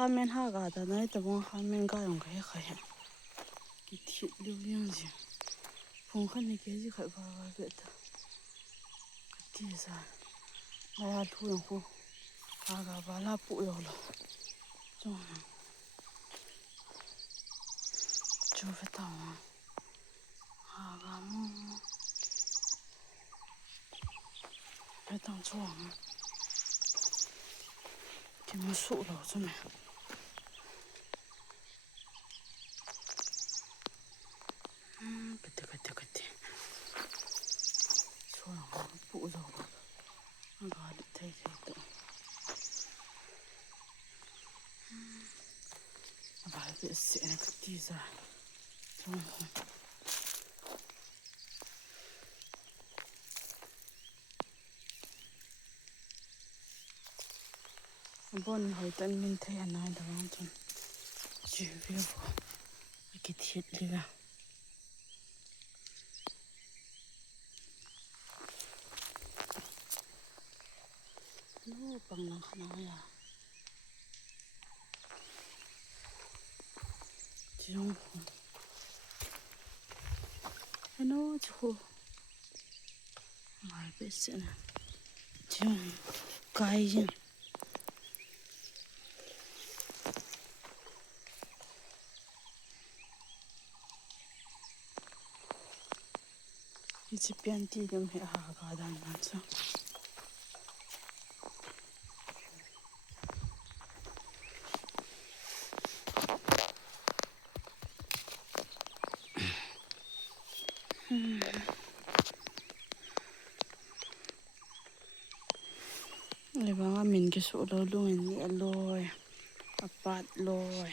Khamen ha ga da nai ta bong khamen ga yong khai khai ki thit lu yang ji phong khan ni ke ji khai ba ba be ta ka ti sa na ya thu yong khu ha ga ba la pu yo lo cho cho phải tao ha ga mu phải tao cho thì mà sụ lo cho mày 그때 소랑 뿌려고 아가 되게 아가 세나 그티자 좀 한번 할땐 민태야 나한테 완전 주비고 이렇게 튀리가 너 방랑 하나야 지금 nó chú mày biết sự nè chứ cay chứ 이제 변티 좀 해가 다니면서 Lấy bằng mình cái số đó luôn nhẹ lôi, bát lôi.